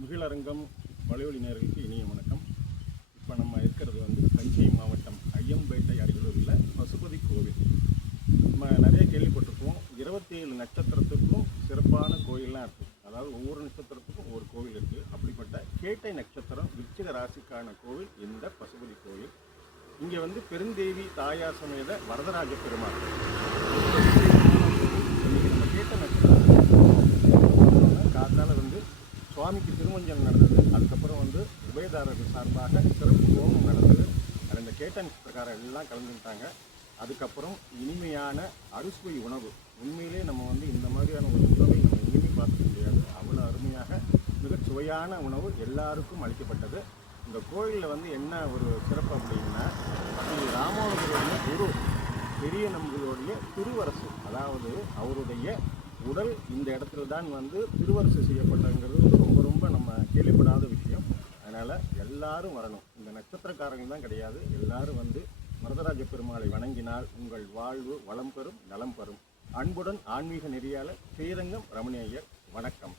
முகிலரங்கம் வலையொலி நேயர்களுக்கு இனிய வணக்கம். இப்போ நம்ம இருக்கிறது தஞ்சை மாவட்டம் ஐயம்பேட்டை அருகில் உள்ள பசுபதி கோவில். நம்ம நிறைய கேள்விப்பட்டிருப்போம். 27 நட்சத்திரத்துக்கும் சிறப்பான கோயிலெலாம் இருக்குது. அதாவது ஒவ்வொரு நட்சத்திரத்துக்கும் ஒவ்வொரு கோவில் இருக்குது. அப்படிப்பட்ட கேட்டை நட்சத்திரம் விருச்சிக ராசிக்கான கோவில் இந்த பசுபதி கோவில். இங்கே பெருந்தேவி தாயார் சமேத வரதராஜ பெருமாள். நம்ம கேட்ட நட்சத்திரம் காத்தால சுவாமிக்கு திருமஞ்சனம் நடந்தது. அதுக்கப்புறம் உபயதாரர்கள் சார்பாக சிறப்பு ஹோமம் நடந்தது. அதில் இந்த கேட்ட நட்சத்திரக்காரர் எல்லாம் கலந்துக்கிட்டாங்க. அதுக்கப்புறம் இனிமையான அறுசுவை உணவு. உண்மையிலே நம்ம இந்த மாதிரியான ஒரு உணவை நம்ம எங்கேயுமே பார்த்துக்க முடியாது. அவ்வளோ அருமையாக மிகச் சுவையான உணவு எல்லாருக்கும் அளிக்கப்பட்டது. இந்த கோயிலில் என்ன ஒரு சிறப்பு அப்படின்னா, ராமாவர்களுடைய குரு பெரிய நம்பர்களுடைய திருவரசு, அதாவது அவருடைய உடல் இந்த இடத்துல தான் திருவரசு செய்யப்பட்டங்கிறது ரொம்ப நம்ம கேள்விப்படாத விஷயம். அதனால் எல்லாரும் வரணும். இந்த நட்சத்திரக்காரங்கள் தான் கிடையாது. எல்லாரும் வரதராஜ பெருமாளை வணங்கினால் உங்கள் வாழ்வு வளம் பெறும், நலம் பெறும். அன்புடன் ஆன்மீக நெறியாளர் ஸ்ரீரங்கம் ரமணி ஐயர். வணக்கம்.